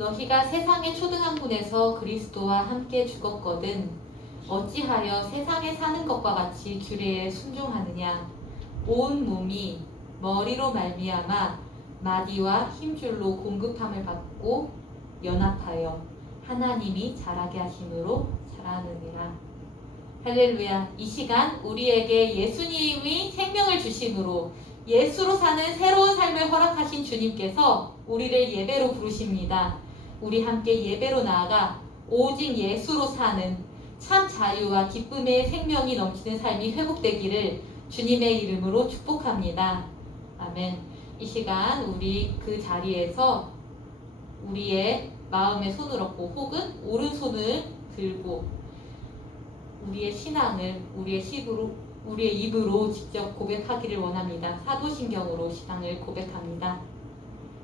너희가 세상의 초등학문에서 그리스도와 함께 죽었거든 어찌하여 세상에 사는 것과 같이 규례에 순종하느냐. 온 몸이 머리로 말미암아 마디와 힘줄로 공급함을 받고 연합하여 하나님이 자라게 하심으로 자라느니라. 할렐루야. 이 시간 우리에게 예수님이 생명을 주심으로 예수로 사는 새로운 삶을 허락하신 주님께서 우리를 예배로 부르십니다. 우리 함께 예배로 나아가 오직 예수로 사는 참 자유와 기쁨의 생명이 넘치는 삶이 회복되기를 주님의 이름으로 축복합니다. 아멘. 이 시간 우리 그 자리에서 우리의 마음에 손을 얹고 혹은 오른손을 들고 우리의 신앙을 우리의 입으로 직접 고백하기를 원합니다. 사도신경으로 신앙을 고백합니다.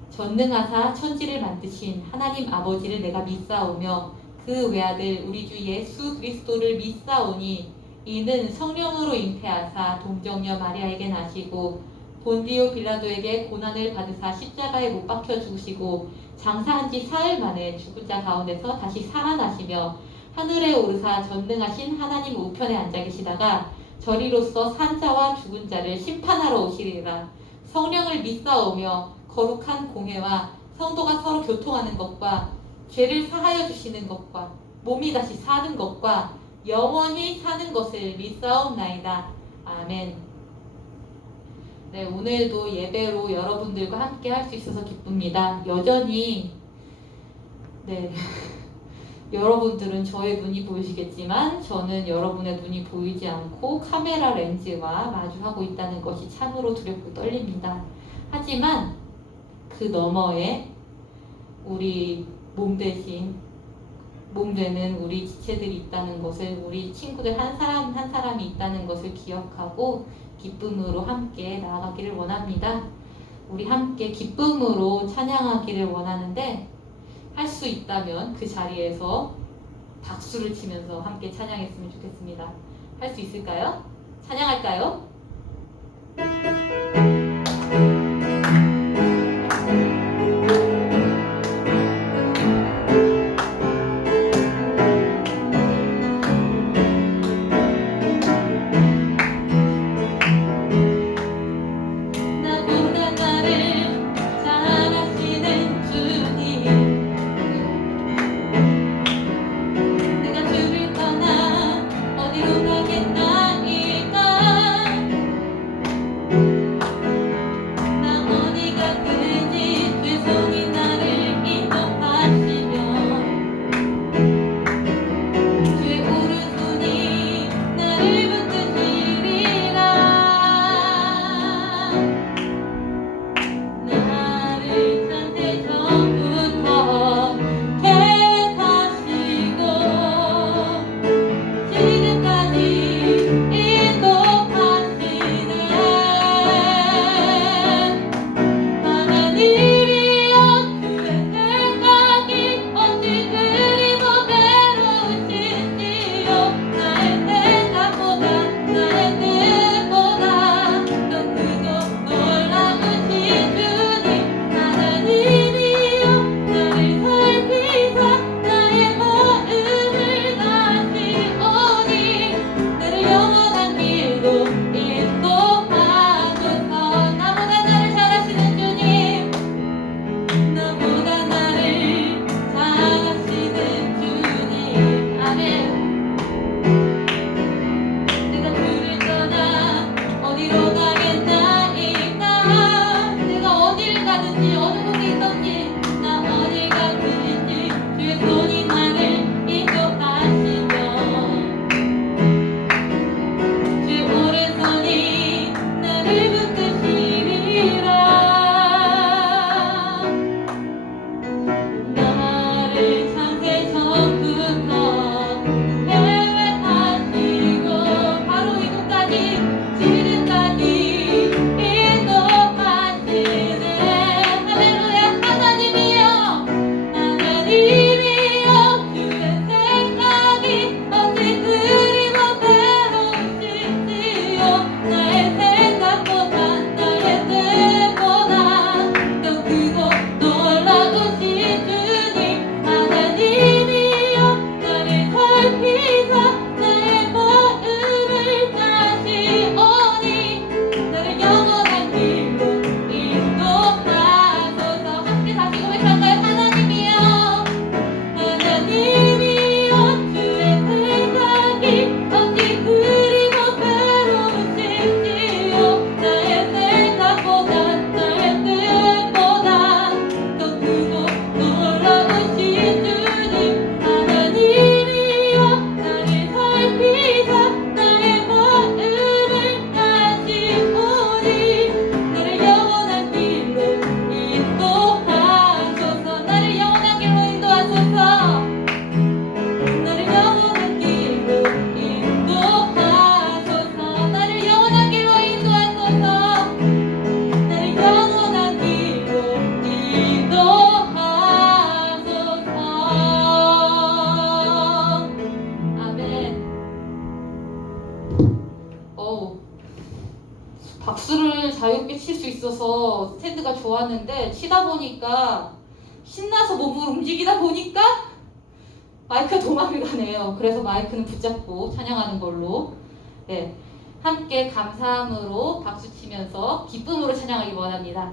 전능하사 천지를 만드신 하나님 아버지를 내가 믿사오며 그 외아들 우리 주 예수 그리스도를 믿사오니 이는 성령으로 잉태하사 동정녀 마리아에게 나시고 본디오 빌라도에게 고난을 받으사 십자가에 못 박혀 죽으시고 장사한 지 사흘 만에 죽은 자 가운데서 다시 살아나시며 하늘에 오르사 전능하신 하나님 우편에 앉아 계시다가 저리로서 산 자와 죽은 자를 심판하러 오시리라. 성령을 믿사오며 거룩한 공회와 성도가 서로 교통하는 것과 죄를 사하여 주시는 것과 몸이 다시 사는 것과 영원히 사는 것을 믿사옵나이다. 아멘. 네, 오늘도 예배로 여러분들과 함께 할 수 있어서 기쁩니다. 여전히 여러분들은 저의 눈이 보이시겠지만 저는 여러분의 눈이 보이지 않고 카메라 렌즈와 마주하고 있다는 것이 참으로 두렵고 떨립니다. 하지만 그 너머에 우리 몸 되는 우리 지체들이 있다는 것을, 우리 친구들 한 사람 한 사람이 있다는 것을 기억하고 기쁨으로 함께 나아가기를 원합니다. 우리 함께 기쁨으로 찬양하기를 원하는데 할 수 있다면 그 자리에서 박수를 치면서 함께 찬양했으면 좋겠습니다. 할 수 있을까요? 찬양할까요? 지금까지 인도하시네. 할렐루야. 하나님 좋았는데 치다 보니까 신나서 몸을 움직이다 보니까 마이크가 도망을 가네요. 그래서 마이크는 붙잡고 찬양하는 걸로. 네, 함께 감사함으로 박수치면서 기쁨으로 찬양하기 원합니다.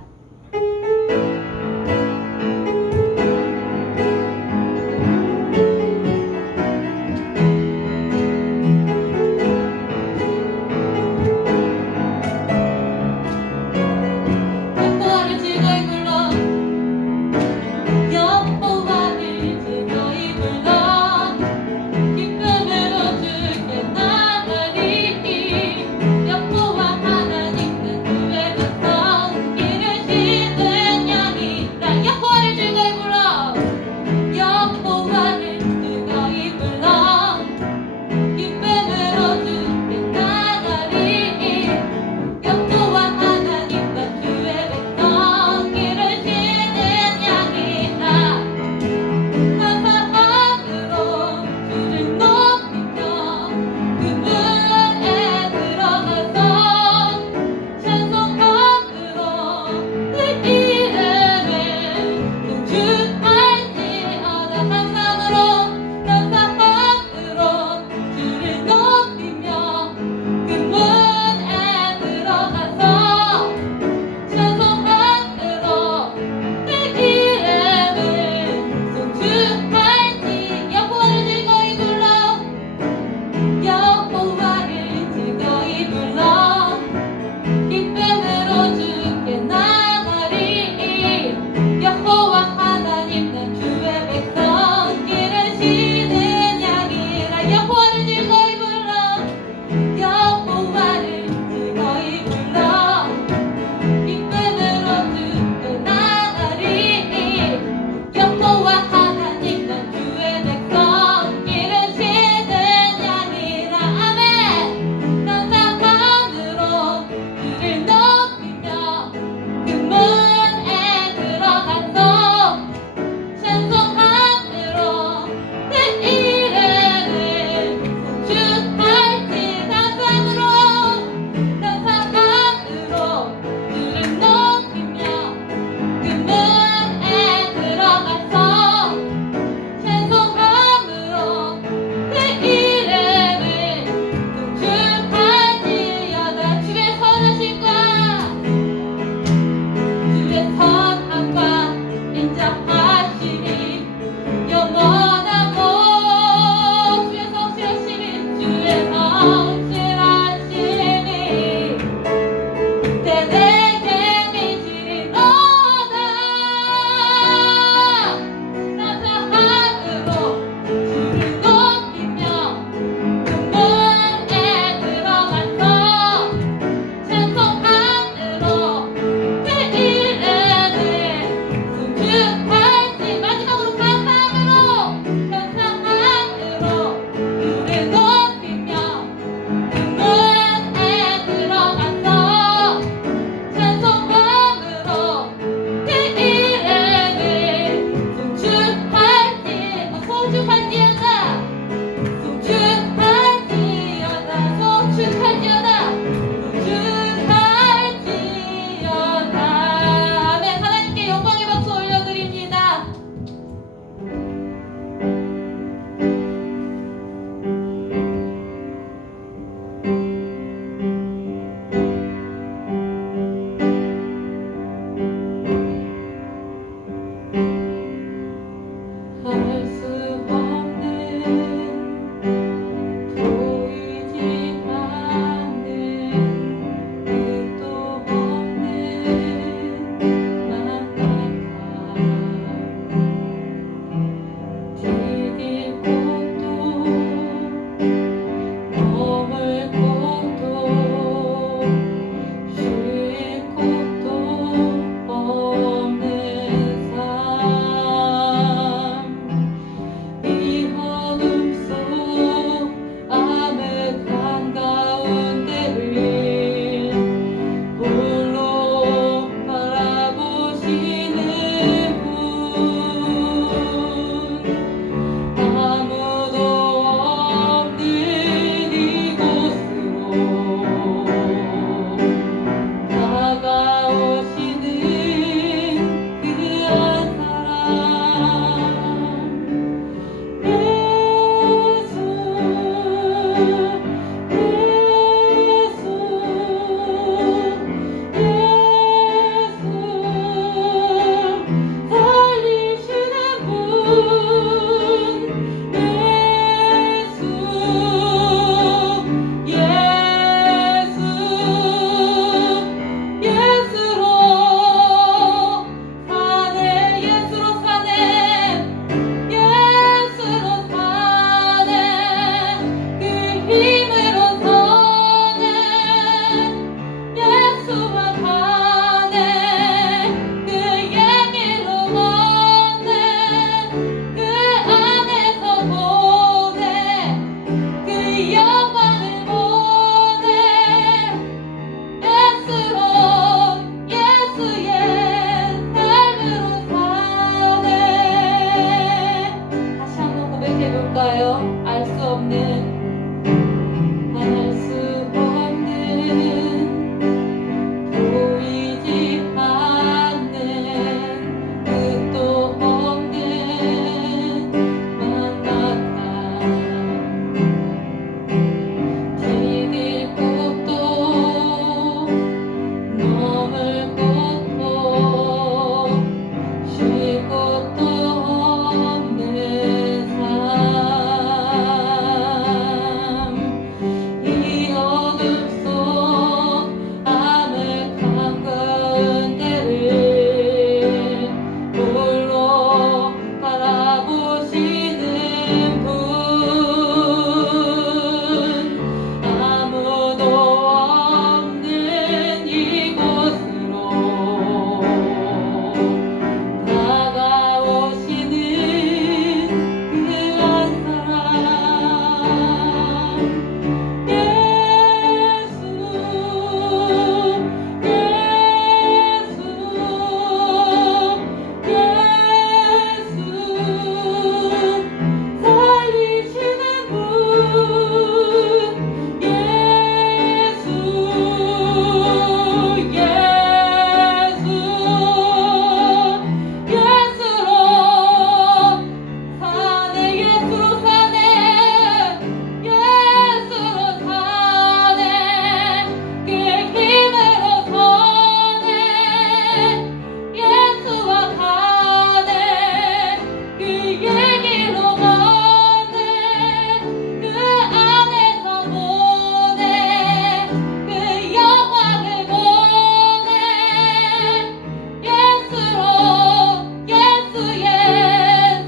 것도 없는 삶 이 어둠 속 암흑한 가운데를 홀로 바라보시는 분 아무도 없는 이곳으로 다가오시는 그 한 사람 예수 살리시는 분 예수 예수로 사네 예수로 사네 예수로 사네 그 힘으로 서네 예수와 가네 그 얘기로 가네 그 안에서 보네 그 영광을 보네 예수로 예수의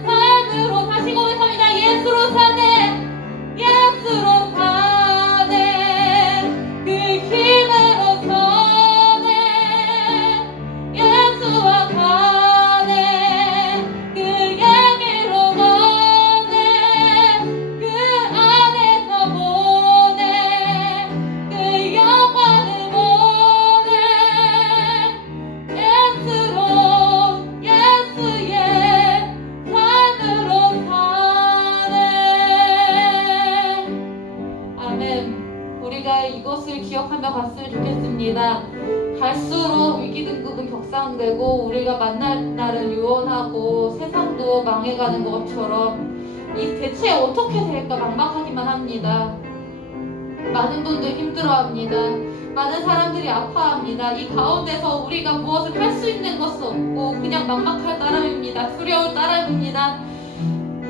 삶으로 다시 고백합니다. 예수로 사네 예수로 사네 그 힘으로 서네 예수와 가네 그 얘기로 가네 그 안에서 보네 그 영광을 보네 예수로 예수의 삶으로 사네. 아멘. 우리가 이것을 기억하며 갔으면 좋겠습니다. 갈수록 위기 등급은 격상되고 우리가 만날 날은 유언하고 세상도 망해가는 것처럼 이 대체 어떻게 될까 막막하기만 합니다. 많은 분들 힘들어합니다. 많은 사람들이 아파합니다. 이 가운데서 우리가 무엇을 할 수 있는 것은 없고 그냥 막막할 따름입니다. 두려울 따름입니다.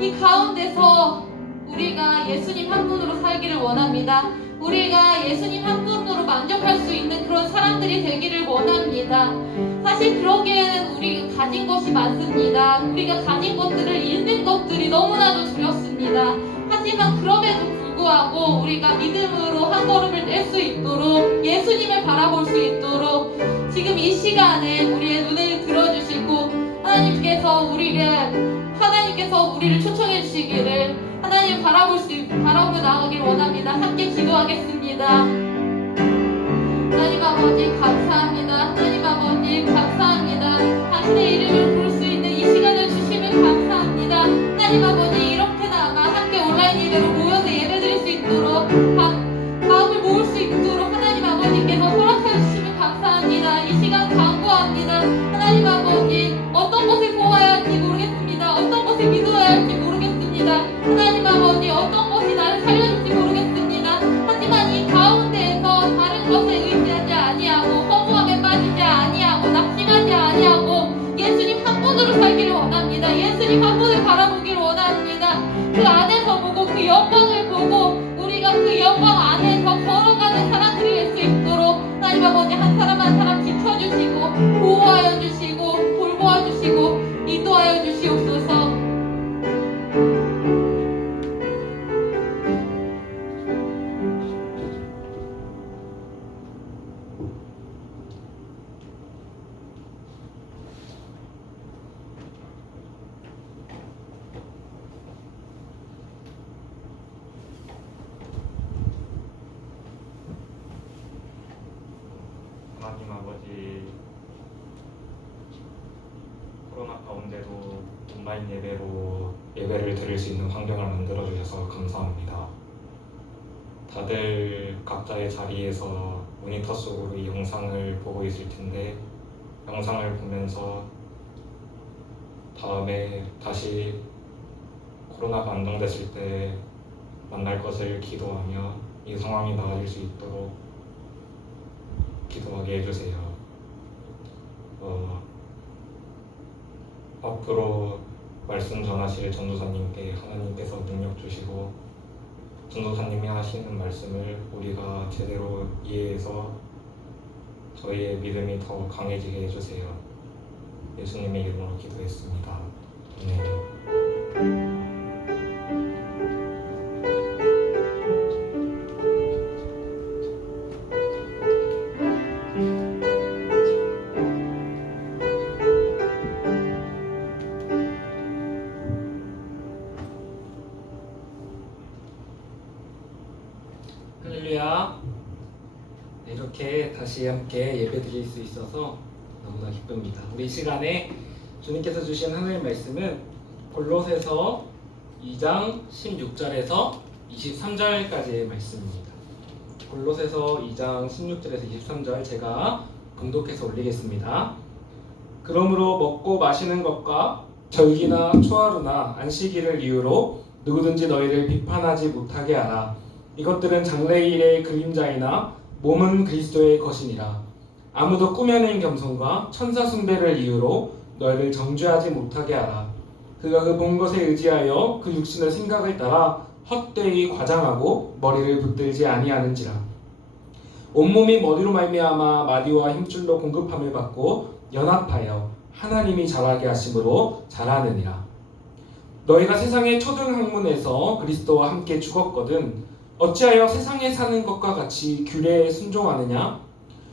이 가운데서 우리가 예수님 한 분으로 살기를 원합니다. 우리가 예수님 한 분으로 만족할 수 있는 그런 사람들이 되기를 원합니다. 사실 그러기에는 우리가 가진 것이 많습니다. 우리가 가진 것들을 잃는 것들이 너무나도 두렵습니다. 하지만 그럼에도 불구하고 우리가 믿음으로 한 걸음을 뗄 수 있도록 예수님을 바라볼 수 있도록 지금 이 시간에 우리의 눈을 들어주시고 하나님께서 우리를 초청해 주시기를 하나님 바라보며 나가길 원합니다. 함께 기도하겠습니다. 하나님 아버지 감사합니다. 하나님 아버지 감사합니다. 당신의 이름을 부를 수 있는 이 시간을 주시면 감사합니다. 하나님 아버지 이렇게나마 함께 온라인 예배로 모여서 예배드릴 수 있도록 마음을 모을 수 있도록 하나님 아버지께서 허락해 주시면 감사합니다. 이 시간 간구합니다. 하나님 아버지 어떤 것을 보아야 할지 모르겠습니다. 어떤 것을 믿어야 할지 모르겠습니다. 하나님 아버지 어떤 것이 나를 살려줄지 모르겠습니다. 하지만 이 가운데에서 다른 것에 의지하지 아니하고 허무함에 빠지지 아니하고 낙심하지 아니하고 예수님 한 분으로 살기를 원합니다. 예수님 한 분을 바라보기를 원합니다. 그 안에서 보고 그 영광을 보고 우리가 그 영광 안에서 걸어가는 사람들이 될 수 있도록 하나님 아버지 한 사람 한 사람 지켜주시고 보호하여 주시고 돌보아 주시고 인도하여 주시옵소서. 하나님 아버지, 코로나 가운데도 온라인 예배로 예배를 드릴 수 있는 환경을 만들어 주셔서 감사합니다. 다들 각자의 자리에서 모니터 속으로 이 영상을 보고 있을 텐데 영상을 보면서 다음에 다시 코로나가 안정됐을 때 만날 것을 기도하며 이 상황이 나아질 수 있도록 기도하게 해주세요. 앞으로 말씀 전하실 전도사님께 하나님께서 능력 주시고 전도사님이 하시는 말씀을 우리가 제대로 이해해서 저희의 믿음이 더 강해지게 해주세요. 예수님의 이름으로 기도했습니다. 아멘. 할렐루야. 네, 이렇게 다시 함께 예배 드릴 수 있어서 너무나 기쁩니다. 우리 이 시간에 주님께서 주신 하나님의 말씀은 골로새서 2장 16절에서 23절까지의 말씀입니다. 골로새서 2장 16절에서 23절 제가 봉독해서 올리겠습니다. 그러므로 먹고 마시는 것과 절기나 초하루나 안식일을 이유로 누구든지 너희를 비판하지 못하게 하라. 이것들은 장래일의 그림자이나 몸은 그리스도의 것이니라. 아무도 꾸며낸 겸손과 천사 숭배를 이유로 너희를 정죄하지 못하게 하라. 그가 그 본 것에 의지하여 그 육신의 생각을 따라 헛되이 과장하고 머리를 붙들지 아니하는지라. 온몸이 머리로 말미암아 마디와 힘줄로 공급함을 받고 연합하여 하나님이 자라게 하심으로 자라느니라. 너희가 세상의 초등학문에서 그리스도와 함께 죽었거든 어찌하여 세상에 사는 것과 같이 규례에 순종하느냐?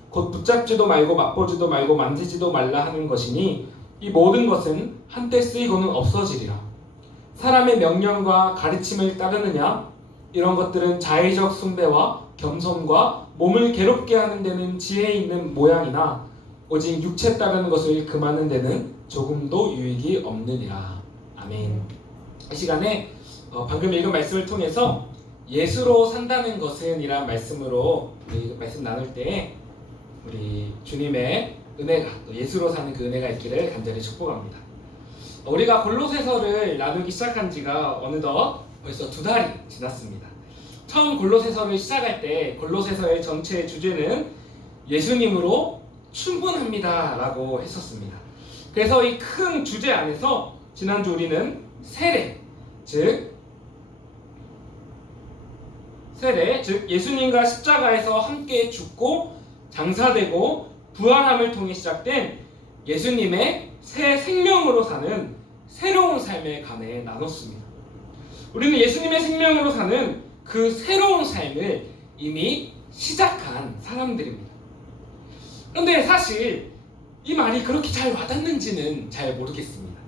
곧 붙잡지도 말고 맛보지도 말고 만지지도 말라 하는 것이니 이 모든 것은 한때 쓰이고는 없어지리라. 사람의 명령과 가르침을 따르느냐? 이런 것들은 자의적 숭배와 겸손과 몸을 괴롭게 하는 데는 지혜 있는 모양이나 오직 육체 따르는 것을 금하는 데는 조금도 유익이 없느니라. 아멘. 이 시간에 방금 읽은 말씀을 통해서 예수로 산다는 것은 이란 말씀으로 우리 말씀 나눌 때 우리 주님의 은혜가 또 예수로 사는 그 은혜가 있기를 간절히 축복합니다. 우리가 골로새서를 나누기 시작한 지가 어느덧 벌써 2달이 지났습니다. 처음 골로새서를 시작할 때 골로새서의 전체 주제는 예수님으로 충분합니다 라고 했었습니다. 그래서 이 큰 주제 안에서 지난주 우리는 세례, 즉 예수님과 십자가에서 함께 죽고 장사되고 부활함을 통해 시작된 예수님의 새 생명으로 사는 새로운 삶에 관해 나눴습니다. 우리는 예수님의 생명으로 사는 그 새로운 삶을 이미 시작한 사람들입니다. 그런데 사실 이 말이 그렇게 잘 와닿는지는 잘 모르겠습니다.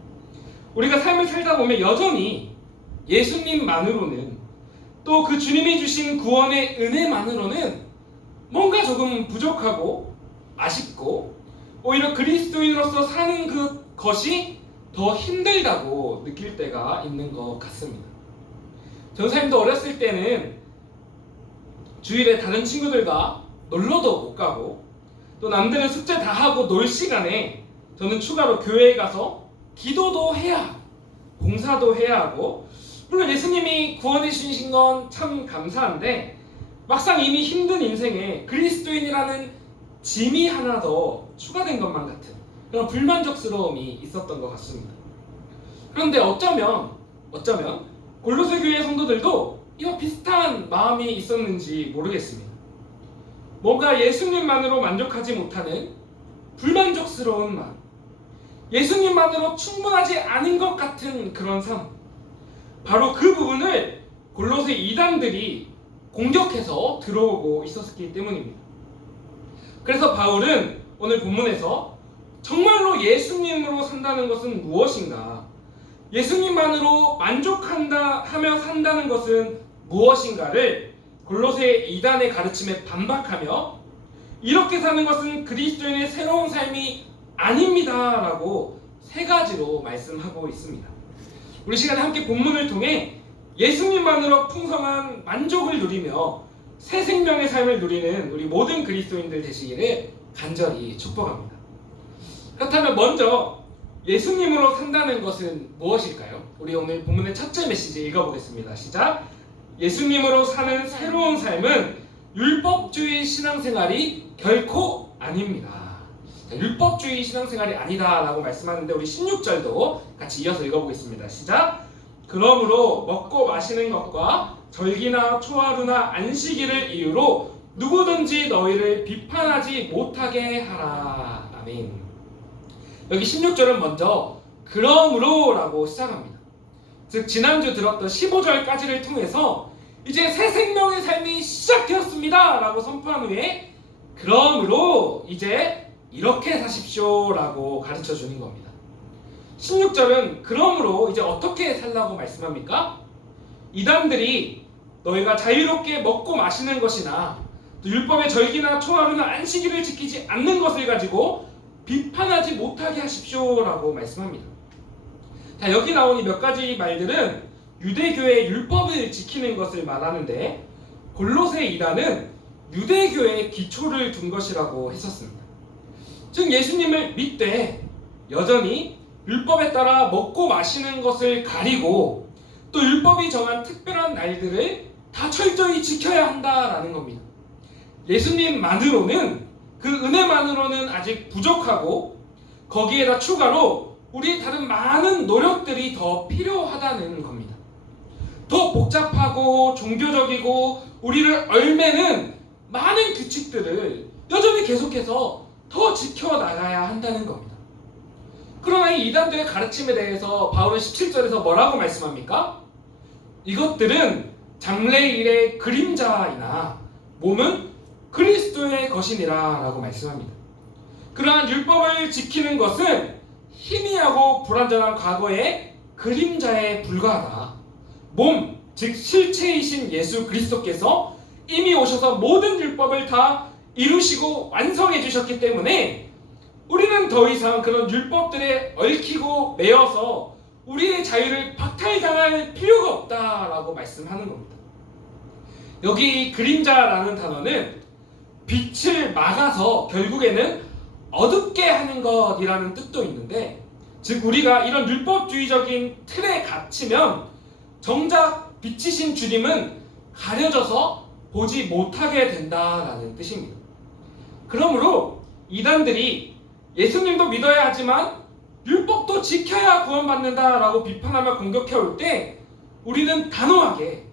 우리가 삶을 살다 보면 여전히 예수님만으로는 또 그 주님이 주신 구원의 은혜만으로는 뭔가 조금 부족하고 아쉽고 오히려 그리스도인으로서 사는 그것이 더 힘들다고 느낄 때가 있는 것 같습니다. 전사님도 어렸을 때는 주일에 다른 친구들과 놀러도 못 가고 또 남들은 숙제 다 하고 놀 시간에 저는 추가로 교회에 가서 기도도 해야 하고 봉사도 해야 하고 물론 예수님이 구원해 주신 건 참 감사한데 막상 이미 힘든 인생에 그리스도인이라는 짐이 하나 더 추가된 것만 같은 그런 불만족스러움이 있었던 것 같습니다. 그런데 어쩌면 골로새 교회 성도들도 이와 비슷한 마음이 있었는지 모르겠습니다. 뭔가 예수님만으로 만족하지 못하는 불만족스러운 마음, 예수님만으로 충분하지 않은 것 같은 그런 삶, 바로 그 부분을 골로새 이단들이 공격해서 들어오고 있었기 때문입니다. 그래서 바울은 오늘 본문에서 정말로 예수님으로 산다는 것은 무엇인가, 예수님만으로 만족한다 하며 산다는 것은 무엇인가를 골로새 이단의 가르침에 반박하며 이렇게 사는 것은 그리스도인의 새로운 삶이 아닙니다 라고 3가지로 말씀하고 있습니다. 우리 시간에 함께 본문을 통해 예수님만으로 풍성한 만족을 누리며 새 생명의 삶을 누리는 우리 모든 그리스도인들 되시기를 간절히 축복합니다. 그렇다면 먼저 예수님으로 산다는 것은 무엇일까요? 우리 오늘 본문의 첫째 메시지 읽어보겠습니다. 시작! 예수님으로 사는 새로운 삶은 율법주의 신앙생활이 결코 아닙니다. 자, 율법주의 신앙생활이 아니다라고 말씀하는데 우리 16절도 같이 이어서 읽어보겠습니다. 시작. 그러므로 먹고 마시는 것과 절기나 초하루나 안식일을 이유로 누구든지 너희를 비판하지 못하게 하라. 아멘. 여기 16절은 먼저 그러므로라고 시작합니다. 즉 지난주 들었던 15절까지를 통해서 이제 새 생명의 삶이 시작되었습니다 라고 선포한 후에 그러므로 이제 이렇게 사십시오 라고 가르쳐 주는 겁니다. 16절은 그러므로 이제 어떻게 살라고 말씀합니까? 이단들이 너희가 자유롭게 먹고 마시는 것이나 또 율법의 절기나 초하루나 안식일을 지키지 않는 것을 가지고 비판하지 못하게 하십시오 라고 말씀합니다. 자, 여기 나온 이 몇 가지 말들은 유대교의 율법을 지키는 것을 말하는데 골로새 이단은 유대교의 기초를 둔 것이라고 했었습니다. 즉 예수님을 믿되 여전히 율법에 따라 먹고 마시는 것을 가리고 또 율법이 정한 특별한 날들을 다 철저히 지켜야 한다라는 겁니다. 예수님만으로는 그 은혜만으로는 아직 부족하고 거기에다 추가로 우리의 다른 많은 노력들이 더 필요하다는 겁니다. 더 복잡하고 종교적이고 우리를 얽매는 많은 규칙들을 여전히 계속해서 더 지켜나가야 한다는 겁니다. 그러나 이 이단들의 가르침에 대해서 바울은 17절에서 뭐라고 말씀합니까? 이것들은 장래일의 그림자이나 몸은 그리스도의 것이니라 라고 말씀합니다. 그러한 율법을 지키는 것은 희미하고 불완전한 과거의 그림자에 불과하다. 몸, 즉 실체이신 예수 그리스도께서 이미 오셔서 모든 율법을 다 이루시고 완성해 주셨기 때문에 우리는 더 이상 그런 율법들에 얽히고 매여서 우리의 자유를 박탈당할 필요가 없다라고 말씀하는 겁니다. 여기 그림자라는 단어는 빛을 막아서 결국에는 어둡게 하는 것이라는 뜻도 있는데, 즉 우리가 이런 율법주의적인 틀에 갇히면 정작 빛이신 주님은 가려져서 보지 못하게 된다라는 뜻입니다. 그러므로 이단들이 예수님도 믿어야 하지만 율법도 지켜야 구원받는다라고 비판하며 공격해올 때 우리는 단호하게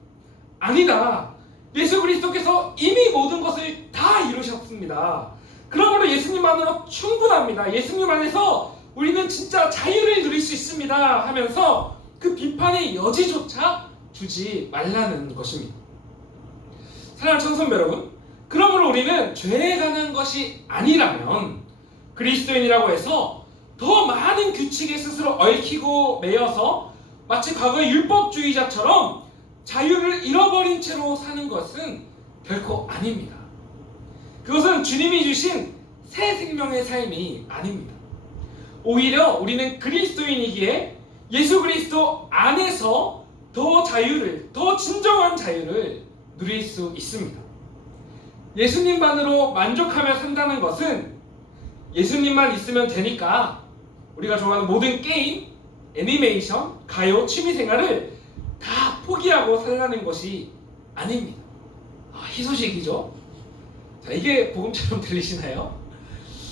아니다, 예수 그리스도께서 이미 모든 것을 다 이루셨습니다. 그러므로 예수님만으로 충분합니다. 예수님 안에서 우리는 진짜 자유를 누릴 수 있습니다 하면서 그 비판의 여지조차 주지 말라는 것입니다. 사랑하는 청선배 여러분, 그러므로 우리는 죄에 관한 것이 아니라면 그리스도인이라고 해서 더 많은 규칙에 스스로 얽히고 매여서 마치 과거의 율법주의자처럼 자유를 잃어버린 채로 사는 것은 결코 아닙니다. 그것은 주님이 주신 새 생명의 삶이 아닙니다. 오히려 우리는 그리스도인이기에 예수 그리스도 안에서 더 자유를, 더 진정한 자유를 누릴 수 있습니다. 예수님만으로 만족하며 산다는 것은 예수님만 있으면 되니까 우리가 좋아하는 모든 게임, 애니메이션, 가요, 취미생활을 다 포기하고 살라는 것이 아닙니다. 희소식이죠? 자, 이게 복음처럼 들리시나요?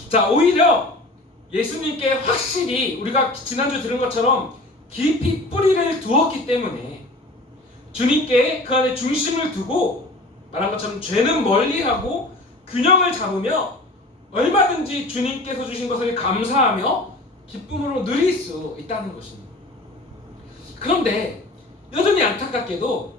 자, 오히려 예수님께 확실히 우리가 지난주 들은 것처럼 깊이 뿌리를 두었기 때문에 주님께 그 안에 중심을 두고 말한 것처럼 죄는 멀리하고 균형을 잡으며 얼마든지 주님께서 주신 것을 감사하며 기쁨으로 누릴 수 있다는 것입니다. 그런데 여전히 안타깝게도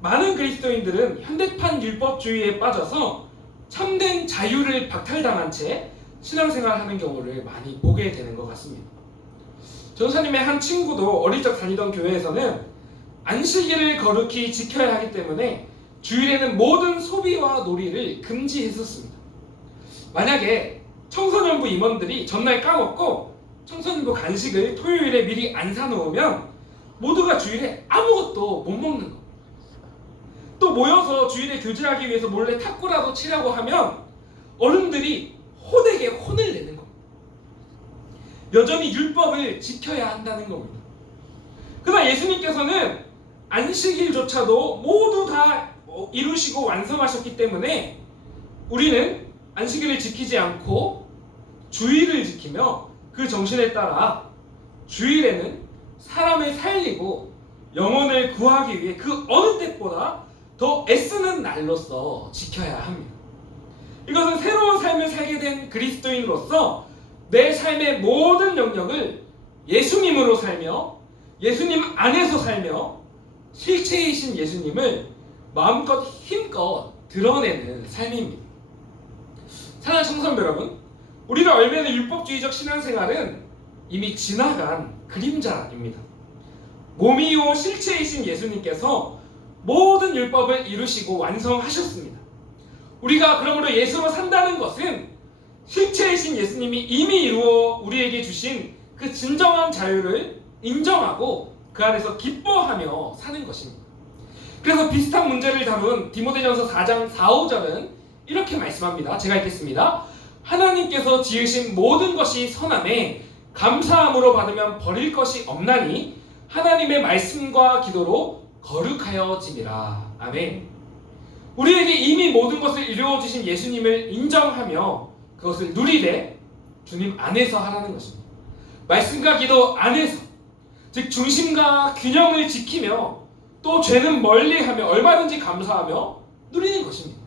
많은 그리스도인들은 현대판 율법주의에 빠져서 참된 자유를 박탈당한 채 신앙생활하는 경우를 많이 보게 되는 것 같습니다. 전사님의 한 친구도 어릴 적 다니던 교회에서는 안식일을 거룩히 지켜야 하기 때문에 주일에는 모든 소비와 놀이를 금지했었습니다. 만약에 청소년부 임원들이 전날 까먹고 청소년부 간식을 토요일에 미리 안 사놓으면 모두가 주일에 아무것도 못 먹는 겁니다. 또 모여서 주일에 교제하기 위해서 몰래 탁구라도 치려고 하면 어른들이 호되게 혼을 내는 겁니다. 여전히 율법을 지켜야 한다는 겁니다. 그러나 예수님께서는 안식일조차도 모두 다 이루시고 완성하셨기 때문에 우리는 안식일을 지키지 않고 주의를 지키며 그 정신에 따라 주일에는 사람을 살리고 영혼을 구하기 위해 그 어느 때보다 더 애쓰는 날로서 지켜야 합니다. 이것은 새로운 삶을 살게 된 그리스도인으로서 내 삶의 모든 영역을 예수님으로 살며 예수님 안에서 살며 실체이신 예수님을 마음껏 힘껏 드러내는 삶입니다. 사랑하는 청소년 여러분, 우리가 얼매는 율법주의적 신앙생활은 이미 지나간 그림자입니다. 몸이요 실체이신 예수님께서 모든 율법을 이루시고 완성하셨습니다. 우리가 그러므로 예수로 산다는 것은 실체이신 예수님이 이미 이루어 우리에게 주신 그 진정한 자유를 인정하고 그 안에서 기뻐하며 사는 것입니다. 그래서 비슷한 문제를 다룬 디모데전서 4장 4, 5절은 이렇게 말씀합니다. 제가 읽겠습니다. 하나님께서 지으신 모든 것이 선함에 감사함으로 받으면 버릴 것이 없나니 하나님의 말씀과 기도로 거룩하여짐이라. 아멘. 우리에게 이미 모든 것을 이루어 주신 예수님을 인정하며 그것을 누리되 주님 안에서 하라는 것입니다. 말씀과 기도 안에서, 즉 중심과 균형을 지키며 또 죄는 멀리하며 얼마든지 감사하며 누리는 것입니다.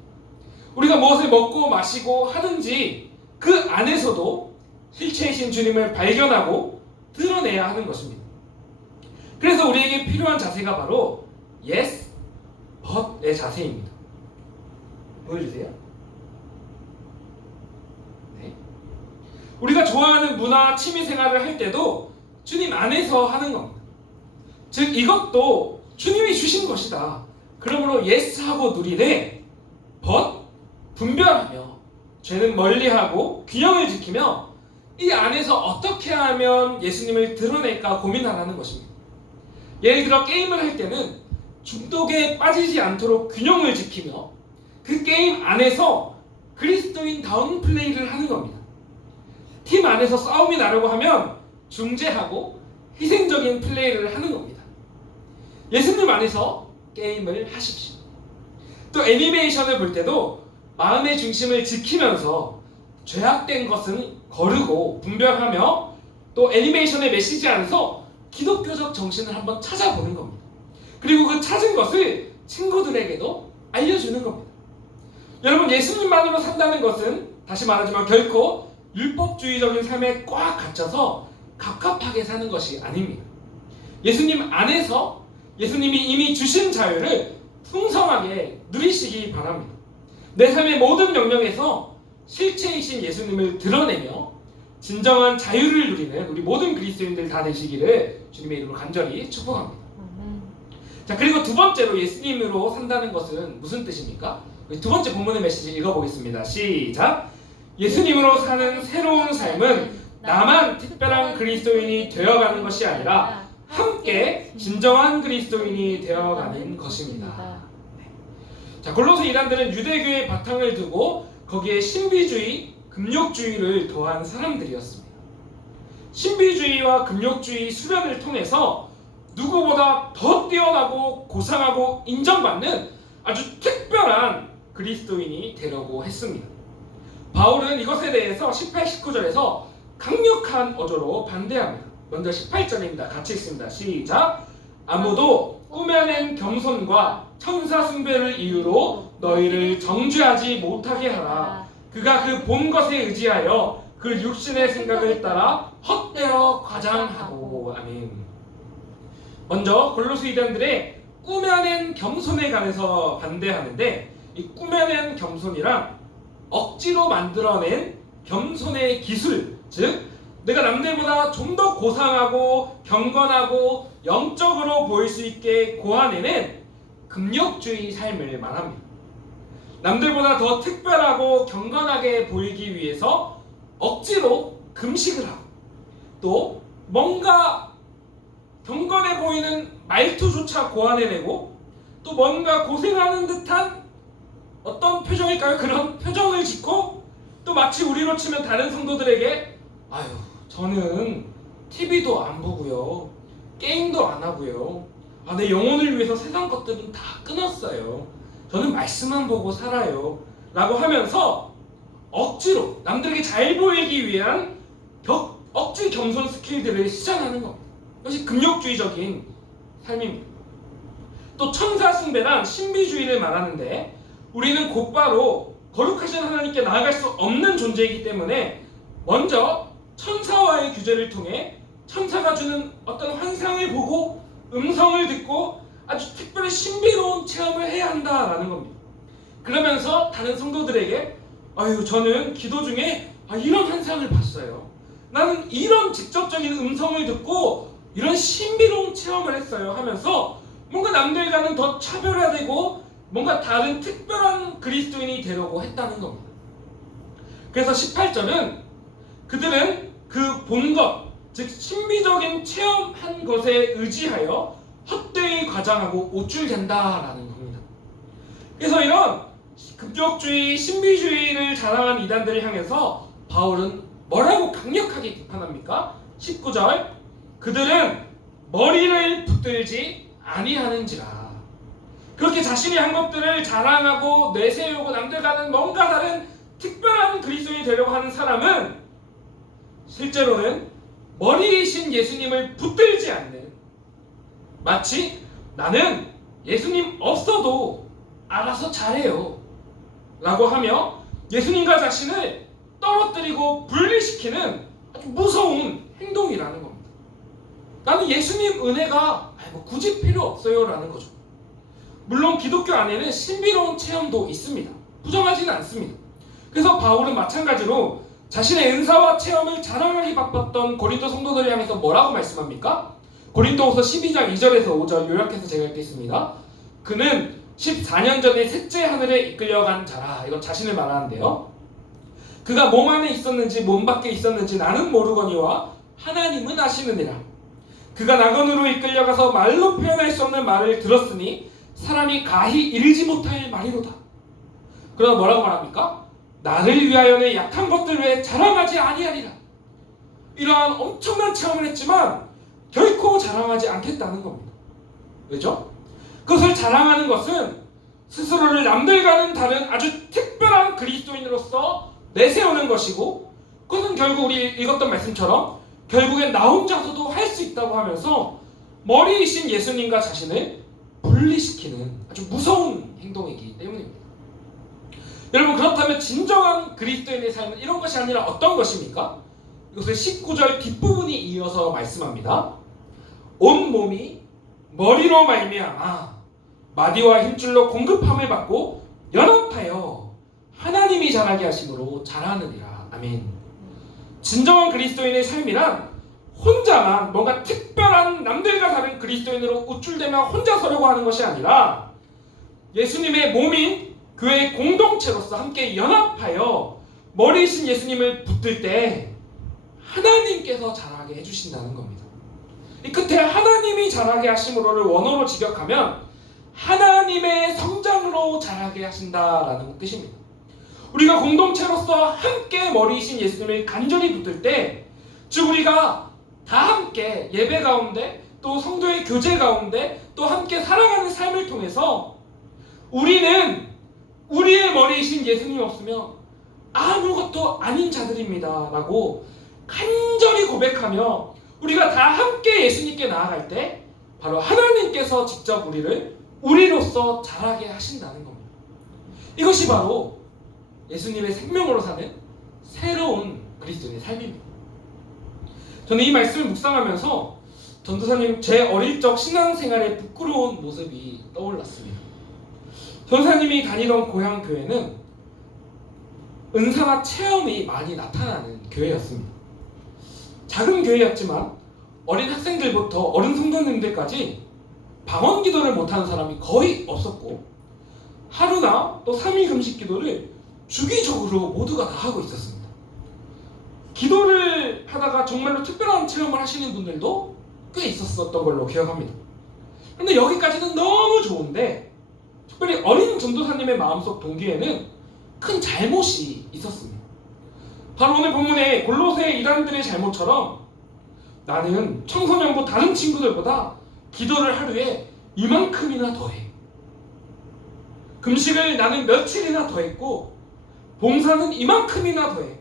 우리가 무엇을 먹고 마시고 하든지 그 안에서도 실체이신 주님을 발견하고 드러내야 하는 것입니다. 그래서 우리에게 필요한 자세가 바로 yes, but의 자세입니다. 보여주세요. 네. 우리가 좋아하는 문화, 취미 생활을 할 때도 주님 안에서 하는 겁니다. 즉 이것도 주님이 주신 것이다. 그러므로 yes하고 누리되 but 분별하며 죄는 멀리하고 균형을 지키며 이 안에서 어떻게 하면 예수님을 드러낼까 고민하라는 것입니다. 예를 들어 게임을 할 때는 중독에 빠지지 않도록 균형을 지키며 그 게임 안에서 그리스도인다운 플레이를 하는 겁니다. 팀 안에서 싸움이 나려고 하면 중재하고 희생적인 플레이를 하는 겁니다. 예수님 안에서 게임을 하십시오. 또 애니메이션을 볼 때도 마음의 중심을 지키면서 죄악된 것은 거르고 분별하며 또 애니메이션의 메시지 안에서 기독교적 정신을 한번 찾아보는 겁니다. 그리고 그 찾은 것을 친구들에게도 알려주는 겁니다. 여러분, 예수님만으로 산다는 것은 다시 말하지만 결코 율법주의적인 삶에 꽉 갇혀서 갑갑하게 사는 것이 아닙니다. 예수님 안에서 예수님이 이미 주신 자유를 풍성하게 누리시기 바랍니다. 내 삶의 모든 영역에서 실체이신 예수님을 드러내며 진정한 자유를 누리는 우리 모든 그리스도인들 다 되시기를 주님의 이름으로 간절히 축복합니다. 자, 그리고 두 번째로 예수님으로 산다는 것은 무슨 뜻입니까? 두 번째 본문의 메시지 읽어보겠습니다. 시작! 예수님으로 사는 새로운 삶은 나만 특별한 그리스도인이 되어가는 것이 아니라 함께 진정한 그리스도인이 되어가는 것입니다. 자, 골로새 이단들은 유대교의 바탕을 두고 거기에 신비주의, 금욕주의를 더한 사람들이었습니다. 신비주의와 금욕주의 수련을 통해서 누구보다 더 뛰어나고 고상하고 인정받는 아주 특별한 그리스도인이 되려고 했습니다. 바울은 이것에 대해서 18, 19절에서 강력한 어조로 반대합니다. 먼저 18절입니다. 같이 읽습니다. 시작! 아무도 꾸며낸 겸손과 천사 숭배를 이유로 너희를 정죄하지 못하게 하라. 그가 그 본 것에 의지하여 그 육신의 생각을 따라 헛되어 과장하고. 아멘. 먼저 골로새 이단들의 꾸며낸 겸손에 관해서 반대하는데, 이 꾸며낸 겸손이란 억지로 만들어낸 겸손의 기술, 즉 내가 남들보다 좀 더 고상하고 경건하고 영적으로 보일 수 있게 고안해낸 금욕주의 삶을 말합니다. 남들보다 더 특별하고 경건하게 보이기 위해서 억지로 금식을 하고 또 뭔가 경건해 보이는 말투조차 고안해내고 또 뭔가 고생하는 듯한 어떤 표정일까요? 그런 표정을 짓고 또 마치 우리로 치면 다른 성도들에게 아유, 저는 TV도 안 보고요, 게임도 안 하고요, 내 영혼을 위해서 세상 것들은 다 끊었어요, 저는 말씀만 보고 살아요 라고 하면서 억지로 남들에게 잘 보이기 위한 억지 겸손 스킬들을 실천하는 겁니다. 이것이 금욕주의적인 삶입니다. 또 천사 숭배란 신비주의를 말하는데 우리는 곧바로 거룩하신 하나님께 나아갈 수 없는 존재이기 때문에 먼저 천사와의 규제를 통해 천사가 주는 어떤 환상을 보고 음성을 듣고 아주 특별히 신비로운 체험을 해야 한다라는 겁니다. 그러면서 다른 성도들에게 저는 기도 중에 이런 환상을 봤어요. 나는 이런 직접적인 음성을 듣고 이런 신비로운 체험을 했어요 하면서 뭔가 남들과는 더 차별화되고 뭔가 다른 특별한 그리스도인이 되려고 했다는 겁니다. 그래서 18절은 그들은 그 본 것, 즉 신비적인 체험한 것에 의지하여 헛되이 과장하고 오출된다라는 겁니다. 그래서 이런 급격주의, 신비주의를 자랑한 이단들을 향해서 바울은 뭐라고 강력하게 비판합니까? 19절, 그들은 머리를 붙들지 아니하는지라. 그렇게 자신이 한 것들을 자랑하고 내세우고 남들과는 뭔가 다른 특별한 그리스도인이 되려고 하는 사람은 실제로는 머리이신 예수님을 붙들지 않는, 마치 나는 예수님 없어도 알아서 잘해요 라고 하며 예수님과 자신을 떨어뜨리고 분리시키는 아주 무서운 행동이라는 겁니다. 나는 예수님 은혜가 굳이 필요 없어요 라는 거죠. 물론 기독교 안에는 신비로운 체험도 있습니다. 부정하지는 않습니다. 그래서 바울은 마찬가지로 자신의 은사와 체험을 자랑하기 바빴던 고린도 성도들을 향해서 뭐라고 말씀합니까? 고린도후서 12장 2절에서 5절 요약해서 제가 읽겠습니다. 그는 14년 전에 셋째 하늘에 이끌려간 자라. 이건 자신을 말하는데요. 그가 몸 안에 있었는지 몸 밖에 있었는지 나는 모르거니와 하나님은 아시느니라. 그가 낙원으로 이끌려가서 말로 표현할 수 없는 말을 들었으니 사람이 가히 이르지 못할 말이로다. 그러나 뭐라고 말합니까? 나를 위하여는 약한 것들 외에 자랑하지 아니하리라. 이러한 엄청난 체험을 했지만 결코 자랑하지 않겠다는 겁니다. 왜죠? 그것을 자랑하는 것은 스스로를 남들과는 다른 아주 특별한 그리스도인으로서 내세우는 것이고, 그것은 결국 우리 읽었던 말씀처럼 결국엔 나 혼자서도 할 수 있다고 하면서 머리이신 예수님과 자신을 분리시키는 아주 무서운 행동이기 때문입니다. 여러분, 그렇다면 진정한 그리스도인의 삶은 이런 것이 아니라 어떤 것입니까? 이것을 19절 뒷부분이 이어서 말씀합니다. 온 몸이 머리로 말미암아 마디와 힘줄로 공급함을 받고 연합하여 하나님이 자라게 하심으로 자라느니라. 아멘. 진정한 그리스도인의 삶이란 혼자만 뭔가 특별한 남들과 다른 그리스도인으로 우쭐대며 혼자 서려고 하는 것이 아니라 예수님의 몸인 교회의 공동체로서 함께 연합하여 머리이신 예수님을 붙들 때 하나님께서 자라게 해주신다는 겁니다. 이 끝에 하나님이 자라게 하심으로를 원어로 직역하면 하나님의 성장으로 자라게 하신다라는 뜻입니다. 우리가 공동체로서 함께 머리이신 예수님을 간절히 붙들 때, 즉 우리가 다 함께 예배 가운데 또 성도의 교제 가운데 또 함께 살아가는 삶을 통해서 우리는 우리의 머리이신 예수님 없으면 아무것도 아닌 자들입니다 라고 간절히 고백하며 우리가 다 함께 예수님께 나아갈 때 바로 하나님께서 직접 우리로서 자라게 하신다는 겁니다. 이것이 바로 예수님의 생명으로 사는 새로운 그리스도인의 삶입니다. 저는 이 말씀을 묵상하면서 전도사님 제 어릴 적 신앙생활의 부끄러운 모습이 떠올랐습니다. 전도사님이 다니던 고향 교회는 은사나 체험이 많이 나타나는 교회였습니다. 작은 교회였지만 어린 학생들부터 어른 성도님들까지 방언 기도를 못하는 사람이 거의 없었고, 하루나 또 3일 금식 기도를 주기적으로 모두가 다 하고 있었습니다. 기도를 하다가 정말로 특별한 체험을 하시는 분들도 꽤 있었던 걸로 기억합니다. 그런데 여기까지는 너무 좋은데 특별히 어린 전도사님의 마음속 동기에는 큰 잘못이 있었습니다. 바로 오늘 본문의 골로새 이단들의 잘못처럼 나는 청소년부 다른 친구들보다 기도를 하루에 이만큼이나 더해. 금식을 나는 며칠이나 더 했고 봉사는 이만큼이나 더해.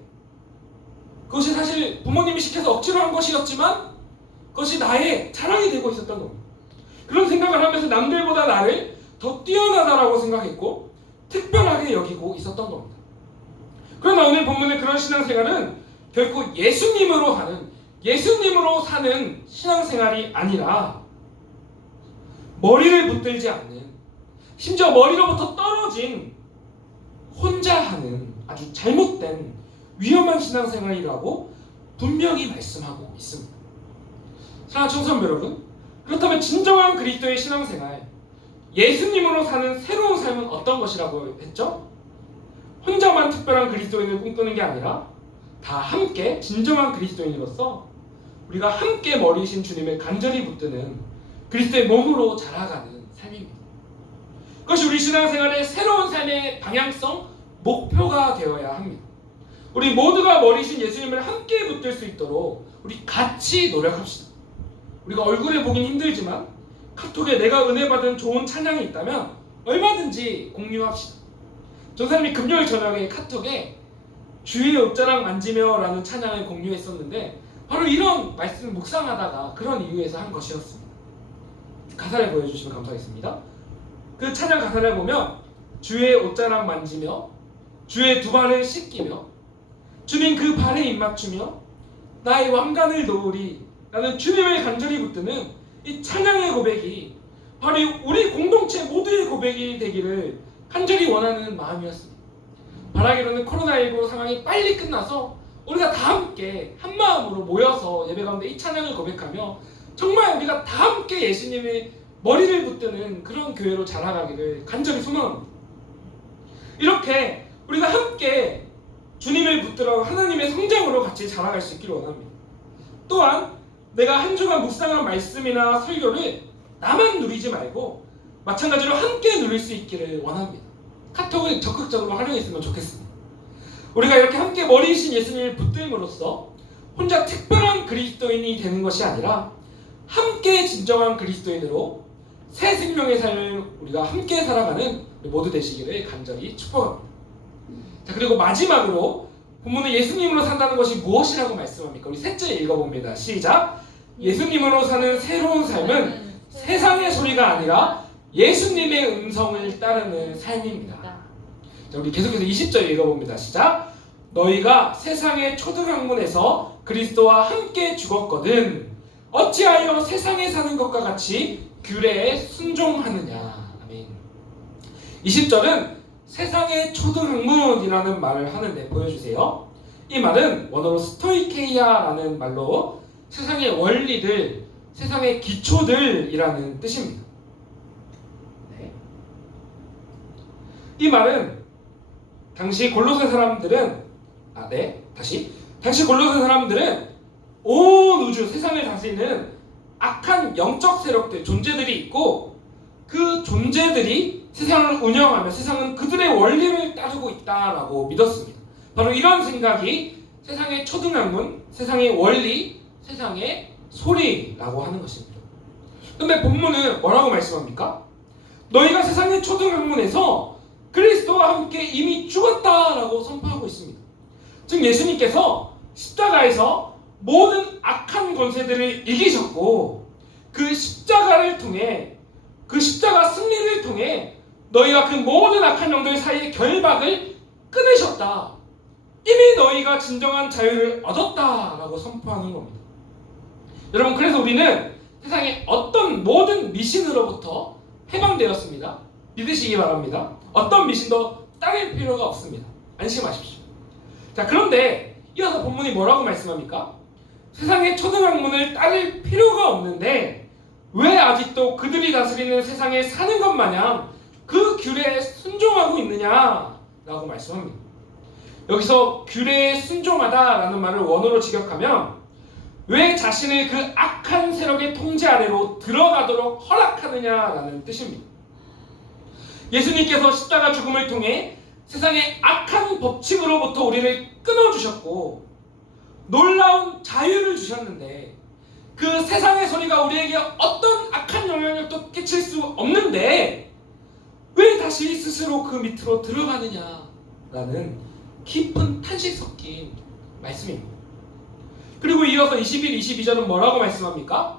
그것이 사실 부모님이 시켜서 억지로 한 것이었지만 그것이 나의 자랑이 되고 있었던 겁니다. 그런 생각을 하면서 남들보다 나를 더 뛰어나다라고 생각했고 특별하게 여기고 있었던 겁니다. 그러나 오늘 본문의 그런 신앙생활은 결코 예수님으로 사는 신앙생활이 아니라 머리를 붙들지 않는, 심지어 머리로부터 떨어진 혼자 하는 아주 잘못된 위험한 신앙생활이라고 분명히 말씀하고 있습니다. 사랑하는 청소년 여러분, 그렇다면 진정한 그리스도의 신앙생활, 예수님으로 사는 새로운 삶은 어떤 것이라고 했죠? 혼자만 특별한 그리스도인을 꿈꾸는 게 아니라 다 함께 진정한 그리스도인으로서 우리가 함께 머리이신 주님을 간절히 붙드는 그리스도의 몸으로 자라가는 삶입니다. 그것이 우리 신앙생활의 새로운 삶의 방향성, 목표가 되어야 합니다. 우리 모두가 머리이신 예수님을 함께 붙들 수 있도록 우리 같이 노력합시다. 우리가 얼굴에 보긴 힘들지만 카톡에 내가 은혜 받은 좋은 찬양이 있다면 얼마든지 공유합시다. 전사님이 금요일 저녁에 카톡에 주의 옷자락 만지며 라는 찬양을 공유했었는데 바로 이런 말씀을 묵상하다가 그런 이유에서 한 것이었습니다. 가사를 보여주시면 감사하겠습니다. 그 찬양 가사를 보면 주의 옷자락 만지며 주의 두 발을 씻기며 주님 그 발에 입맞추며 나의 왕관을 놓으리 라는 주님을 간절히 붙드는 이 찬양의 고백이 바로 우리 공동체 모두의 고백이 되기를 간절히 원하는 마음이었습니다. 바라기로는 코로나19 상황이 빨리 끝나서 우리가 다 함께 한 마음으로 모여서 예배 가운데 이 찬양을 고백하며 정말 우리가 다 함께 예수님의 머리를 붙드는 그런 교회로 자라가기를 간절히 소망합니다. 이렇게 우리가 함께 주님을 붙들어 하나님의 성장으로 같이 자라갈 수 있기를 원합니다. 또한 내가 한 주간 묵상한 말씀이나 설교를 나만 누리지 말고 마찬가지로 함께 누릴 수 있기를 원합니다. 카톡을 적극적으로 활용했으면 좋겠습니다. 우리가 이렇게 함께 머리이신 예수님을 붙들므로써 혼자 특별한 그리스도인이 되는 것이 아니라 함께 진정한 그리스도인으로 새 생명의 삶을 우리가 함께 살아가는 모두 되시기를 간절히 축복합니다. 자, 그리고 마지막으로 본문은 예수님으로 산다는 것이 무엇이라고 말씀합니까? 우리 셋째 읽어봅니다. 시작! 예수님으로 사는 새로운 삶은 세상의 소리가 아니라 예수님의 음성을 따르는 삶입니다. 자, 우리 계속해서 20절 읽어봅니다. 시작! 너희가 세상의 초등학문에서 그리스도와 함께 죽었거든 어찌하여 세상에 사는 것과 같이 규례에 순종하느냐. 아멘. 20절은 세상의 초등학문이라는 말을 하는데 보여주세요. 이 말은 원어로 스토이케이아라는 말로 세상의 원리들, 세상의 기초들이라는 뜻입니다. 네. 이 말은 당시 골로새 사람들은 당시 골로새 사람들은 온 우주, 세상을 다스리는 악한 영적 세력들, 존재들이 있고 그 존재들이 세상을 운영하며 세상은 그들의 원리를 따르고 있다라고 믿었습니다. 바로 이런 생각이 세상의 초등학문, 세상의 원리, 세상의 소리라고 하는 것입니다. 그런데 본문은 뭐라고 말씀합니까? 너희가 세상의 초등학문에서 그리스도와 함께 이미 죽었다라고 선포하고 있습니다. 즉 예수님께서 십자가에서 모든 악한 권세들을 이기셨고 그 십자가를 통해 그 십자가 승리를 통해 너희가 그 모든 악한 영들 사이의 결박을 끊으셨다. 이미 너희가 진정한 자유를 얻었다라고 선포하는 겁니다. 여러분, 그래서 우리는 세상의 어떤 모든 미신으로부터 해방되었습니다. 믿으시기 바랍니다. 어떤 미신도 따를 필요가 없습니다. 안심하십시오. 자, 그런데 이어서 본문이 뭐라고 말씀합니까? 세상의 초등학문을 따를 필요가 없는데 왜 아직도 그들이 다스리는 세상에 사는 것 마냥 그 규례에 순종하고 있느냐라고 말씀합니다. 여기서 규례에 순종하다라는 말을 원어로 직역하면 왜 자신을 그 악한 세력의 통제 아래로 들어가도록 허락하느냐라는 뜻입니다. 예수님께서 십자가 죽음을 통해 세상의 악한 법칙으로부터 우리를 끊어주셨고 놀라운 자유를 주셨는데 그 세상의 소리가 우리에게 어떤 악한 영향력도 끼칠 수 없는데 왜 다시 스스로 그 밑으로 들어가느냐라는 깊은 탄식 섞인 말씀입니다. 그리고 이어서 21, 22절은 뭐라고 말씀합니까?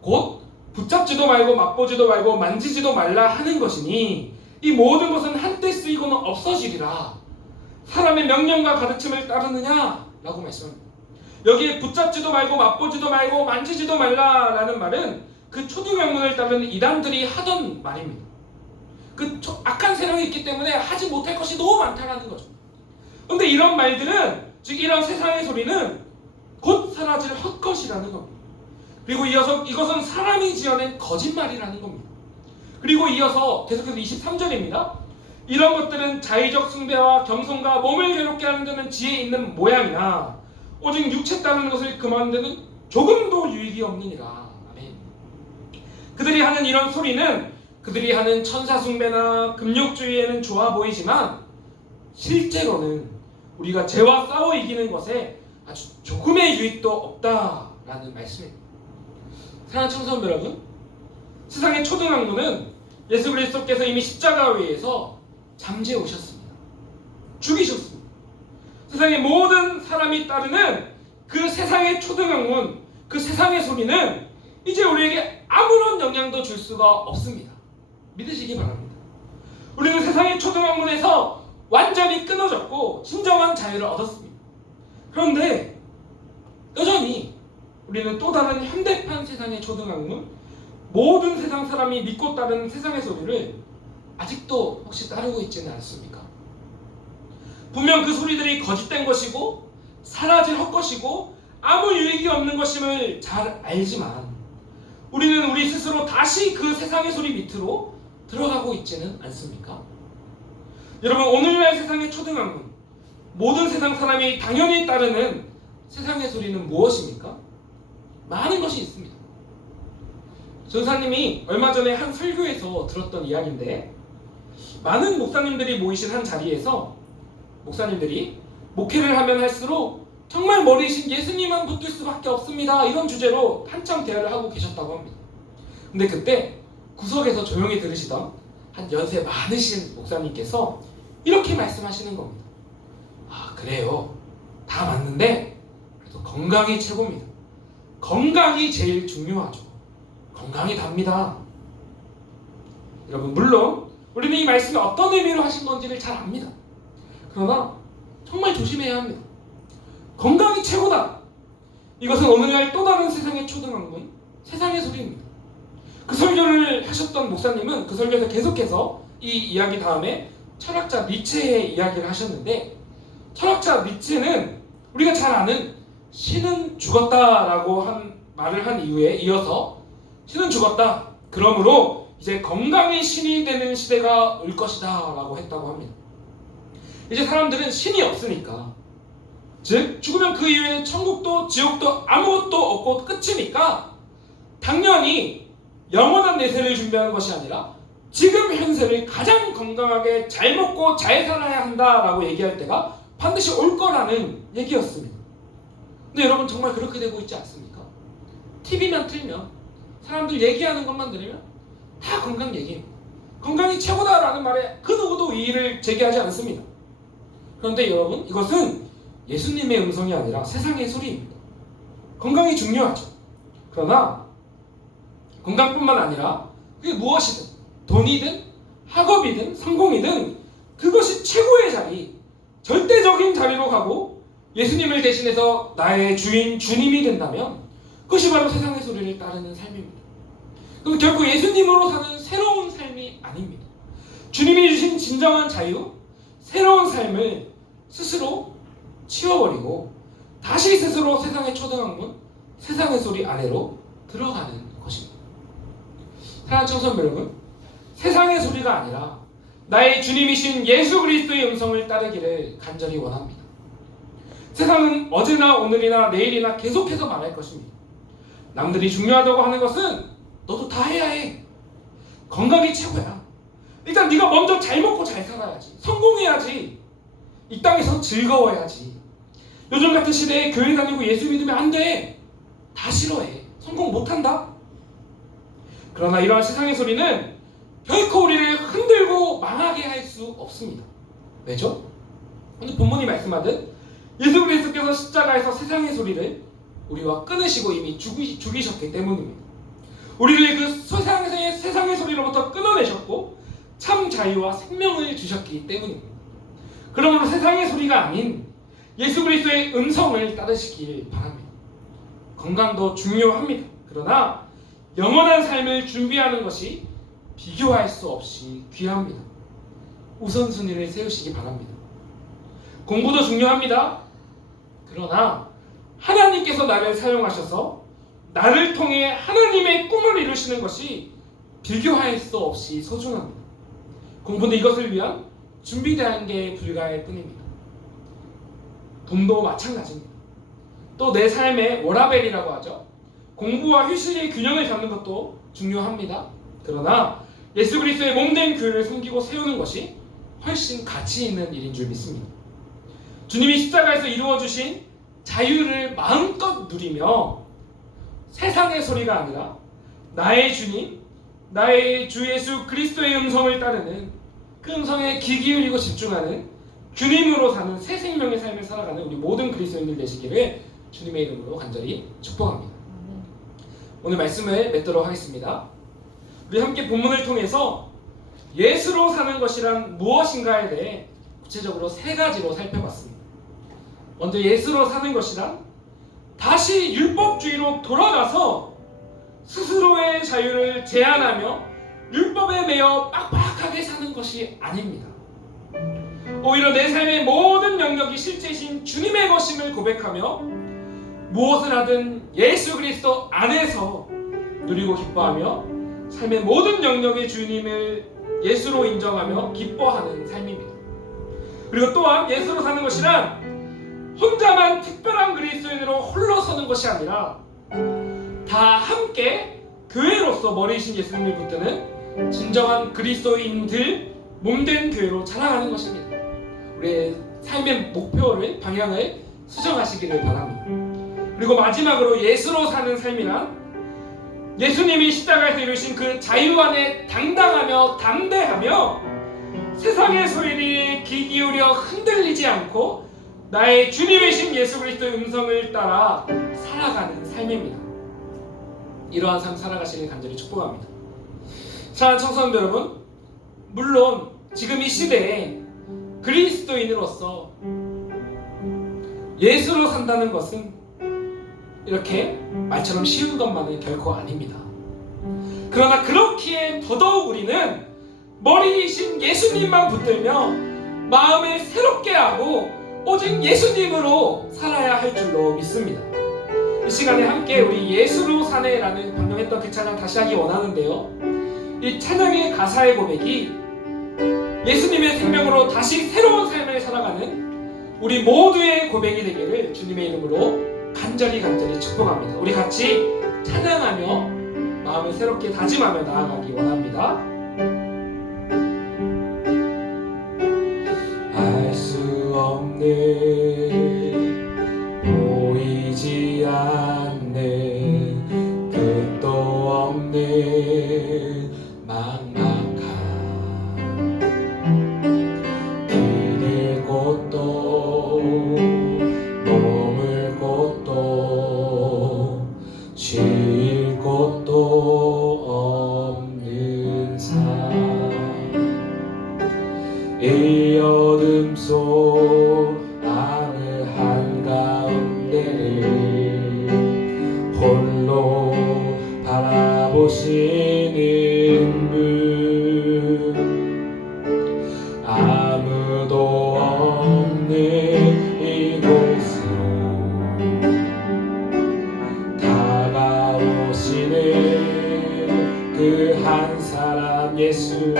곧 붙잡지도 말고 맛보지도 말고 만지지도 말라 하는 것이니 이 모든 것은 한때 쓰이고는 없어지리라. 사람의 명령과 가르침을 따르느냐? 라고 말씀합니다. 여기에 붙잡지도 말고 맛보지도 말고 만지지도 말라라는 말은 그 초등학문을 따르는 이단들이 하던 말입니다. 그 악한 세력이 있기 때문에 하지 못할 것이 너무 많다라는 거죠. 근데 이런 말들은, 즉 이런 세상의 소리는 곧 사라질 헛것이라는 겁니다. 그리고 이어서 이것은 사람이 지어낸 거짓말이라는 겁니다. 그리고 이어서 계속해서 23절입니다. 이런 것들은 자의적 숭배와 겸손과 몸을 괴롭게 하는 데는 지혜 있는 모양이나 오직 육체 따르는 것을 금하는 데는 조금도 유익이 없느니라. 아멘. 그들이 하는 이런 소리는 그들이 하는 천사 숭배나 금욕주의에는 좋아 보이지만 실제로는 우리가 죄와 싸워 이기는 것에 아주 조금의 유익도 없다라는 말씀입니다. 사랑하는 청소년 여러분, 세상의 초등학문은 예수 그리스도께서 이미 십자가 위에서 잠재해 오셨습니다. 죽이셨습니다. 세상의 모든 사람이 따르는 그 세상의 초등학문, 그 세상의 소리는 이제 우리에게 아무런 영향도 줄 수가 없습니다. 믿으시기 바랍니다. 우리는 세상의 초등학문에서 완전히 끊어졌고 진정한 자유를 얻었습니다. 그런데 여전히 우리는 또 다른 현대판 세상의 초등학문, 모든 세상 사람이 믿고 따르는 세상의 소리를 아직도 혹시 따르고 있지는 않습니까? 분명 그 소리들이 거짓된 것이고 사라질 헛것이고 아무 유익이 없는 것임을 잘 알지만 우리는 우리 스스로 다시 그 세상의 소리 밑으로 들어가고 있지는 않습니까? 여러분, 오늘날 세상의 초등학문, 모든 세상 사람이 당연히 따르는 세상의 소리는 무엇입니까? 많은 것이 있습니다. 전사님이 얼마 전에 한 설교에서 들었던 이야기인데, 많은 목사님들이 모이신 한 자리에서 목사님들이 목회를 하면 할수록 정말 머리신 예수님만 붙들 수밖에 없습니다, 이런 주제로 한참 대화를 하고 계셨다고 합니다. 근데 그때 구석에서 조용히 들으시던 한 연세 많으신 목사님께서 이렇게 말씀하시는 겁니다. 아, 그래요. 다 맞는데 그래도 건강이 최고입니다. 건강이 제일 중요하죠. 건강이 답니다. 여러분, 물론 우리는 이 말씀이 어떤 의미로 하신 건지를 잘 압니다. 그러나 정말 조심해야 합니다. 건강이 최고다. 이것은 오늘날 또 다른 세상의 초등학문, 세상의 소리입니다. 그 설교를 하셨던 목사님은 그 설교에서 계속해서 이 이야기 다음에 철학자 니체의 이야기를 하셨는데, 철학자 니체는 우리가 잘 아는 신은 죽었다라고 말을 한 이후에 이어서 신은 죽었다, 그러므로 이제 건강이 신이 되는 시대가 올 것이다 라고 했다고 합니다. 이제 사람들은 신이 없으니까, 즉 죽으면 그 이후에는 천국도 지옥도 아무것도 없고 끝이니까 당연히 영원한 내세를 준비하는 것이 아니라 지금 현세를 가장 건강하게 잘 먹고 잘 살아야 한다라고 얘기할 때가 반드시 올 거라는 얘기였습니다. 근데 여러분, 정말 그렇게 되고 있지 않습니까? TV만 틀면, 사람들 얘기하는 것만 들으면 다 건강 얘기입니다. 건강이 최고다라는 말에 그 누구도 이의를 제기하지 않습니다. 그런데 여러분, 이것은 예수님의 음성이 아니라 세상의 소리입니다. 건강이 중요하죠. 그러나 건강뿐만 아니라 그게 무엇이든, 돈이든 학업이든 성공이든 그것이 최고의 자리, 절대적인 자리로 가고 예수님을 대신해서 나의 주인, 주님이 된다면 그것이 바로 세상의 소리를 따르는 삶입니다. 그럼 결국 예수님으로 사는 새로운 삶이 아닙니다. 주님이 주신 진정한 자유, 새로운 삶을 스스로 치워버리고 다시 스스로 세상의 초등학문, 세상의 소리 아래로 들어가는 것입니다. 사랑하는 청소년 여러분, 세상의 소리가 아니라 나의 주님이신 예수 그리스도의 음성을 따르기를 간절히 원합니다. 세상은 어제나 오늘이나 내일이나 계속해서 말할 것입니다. 남들이 중요하다고 하는 것은 너도 다 해야 해. 건강이 최고야. 일단 네가 먼저 잘 먹고 잘 살아야지. 성공해야지. 이 땅에서 즐거워야지. 요즘 같은 시대에 교회 다니고 예수 믿으면 안 돼. 다 싫어해. 성공 못한다. 그러나 이러한 세상의 소리는 결코 우리를 흔들고 망하게 할 수 없습니다. 왜죠? 오늘 본문이 말씀하듯 예수 그리스도께서 십자가에서 세상의 소리를 우리와 끊으시고 이미 죽이셨기 때문입니다. 우리를 그 세상의 소리로부터 끊어내셨고 참 자유와 생명을 주셨기 때문입니다. 그러므로 세상의 소리가 아닌 예수 그리스도의 음성을 따르시길 바랍니다. 건강도 중요합니다. 그러나 영원한 삶을 준비하는 것이 비교할 수 없이 귀합니다. 우선순위를 세우시기 바랍니다. 공부도 중요합니다. 그러나 하나님께서 나를 사용하셔서 나를 통해 하나님의 꿈을 이루시는 것이 비교할 수 없이 소중합니다. 공부는 이것을 위한 준비된 게 불가할 뿐입니다. 돈도 마찬가지입니다. 또 내 삶의 워라밸이라고 하죠. 공부와 휴식의 균형을 잡는 것도 중요합니다. 그러나 예수 그리스도의 몸된 교회를 섬기고 세우는 것이 훨씬 가치 있는 일인 줄 믿습니다. 주님이 십자가에서 이루어주신 자유를 마음껏 누리며 세상의 소리가 아니라 나의 주님, 나의 주 예수 그리스도의 음성을 따르는 그 음성에 귀 기울이고 집중하는 주님으로 사는 새 생명의 삶을 살아가는 우리 모든 그리스도인들 되시기를 주님의 이름으로 간절히 축복합니다. 오늘 말씀을 맺도록 하겠습니다. 우리 함께 본문을 통해서 예수로 사는 것이란 무엇인가에 대해 구체적으로 세 가지로 살펴봤습니다. 먼저 예수로 사는 것이란 다시 율법주의로 돌아가서 스스로의 자유를 제한하며 율법에 매여 빡빡하게 사는 것이 아닙니다. 오히려 내 삶의 모든 영역이 실제이신 주님의 것임을 고백하며 무엇을 하든 예수 그리스도 안에서 누리고 기뻐하며 삶의 모든 영역의 주님을 예수로 인정하며 기뻐하는 삶입니다. 그리고 또한 예수로 사는 것이란 혼자만 특별한 그리스도인으로 홀로 서는 것이 아니라 다 함께 교회로서 머리이신 예수님을 붙드는 진정한 그리스도인들 몸된 교회로 자라가는 것입니다. 우리의 삶의 목표를 방향을 수정하시기를 바랍니다. 그리고 마지막으로 예수로 사는 삶이란 예수님이 십자가에서 이루신 그 자유 안에 당당하며 담대하며 세상의 소리에 귀 기울여 흔들리지 않고 나의 주님이신 예수 그리스도의 음성을 따라 살아가는 삶입니다. 이러한 삶 살아가시길 간절히 축복합니다. 사랑하는 청소년 여러분, 물론 지금 이 시대에 그리스도인으로서 예수로 산다는 것은 이렇게 말처럼 쉬운 것만은 결코 아닙니다. 그러나 그렇기에 더더욱 우리는 머리이신 예수님만 붙들며 마음을 새롭게 하고 오직 예수님으로 살아야 할 줄로 믿습니다. 이 시간에 함께 우리 예수로 사네라는 방금 했던 그 찬양 다시 하기 원하는데요, 이 찬양의 가사의 고백이 예수님의 생명으로 다시 새로운 삶을 살아가는 우리 모두의 고백이 되기를 주님의 이름으로 간절히 축복합니다. 우리 같이 찬양하며 마음을 새롭게 다짐하며 나아가기 원합니다. 알 수 없는 보이지 않는 끝도 없는 막막한 길을 곳도 머물 곳도 쉴 곳도 없는 삶, 이 어둠 속 하늘 한가운데를 홀로 바라보시는 분, 아무도 없는 이곳으로 다가오시는 그 한 사람 예수,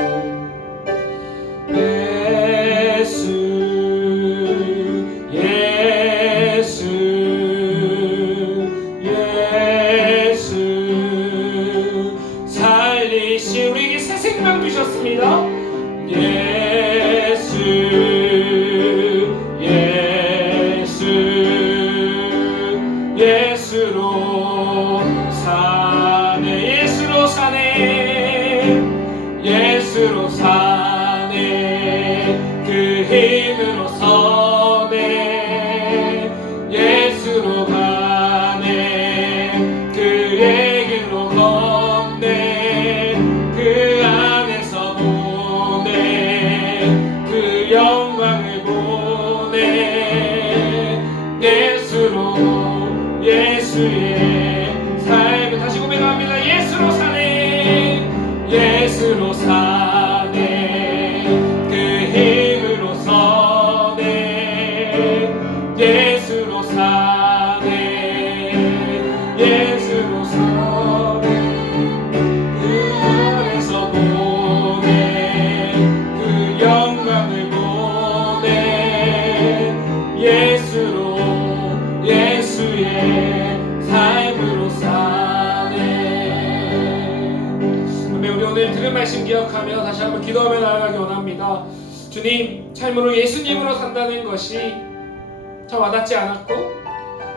살리시 우리에게 새 생명 주셨습니다. 예수로 사네, 예수로 사네, 예수로 사네, 그 힘으로 서 예수로 사네 그 힘으로 서네 예수로 사네 예수로 서네 그 안에서 보네 그 영광을 보네 예수로 예수의 삶으로 사네. 우리 오늘 들은 말씀 기억하며 다시 한번 기도하며 나아가기 원합니다. 주님, 삶으로 예수님으로 산다는 것이 참 와닿지 않았고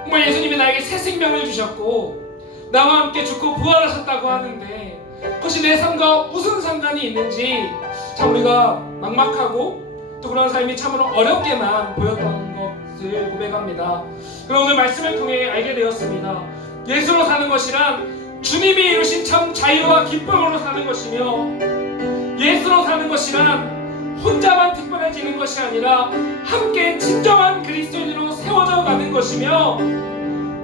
정말 예수님이 나에게 새 생명을 주셨고 나와 함께 죽고 부활하셨다고 하는데 그것이 내 삶과 무슨 상관이 있는지 참 우리가 막막하고 또 그런 삶이 참으로 어렵게만 보였던 것을 고백합니다. 그럼 오늘 말씀을 통해 알게 되었습니다. 예수로 사는 것이란 주님이 이루신 참 자유와 기쁨으로 사는 것이며 예수로 사는 것이란 혼자만 특별해지는 것이 아니라 함께 진정한 그리스도인으로 세워져 가는 것이며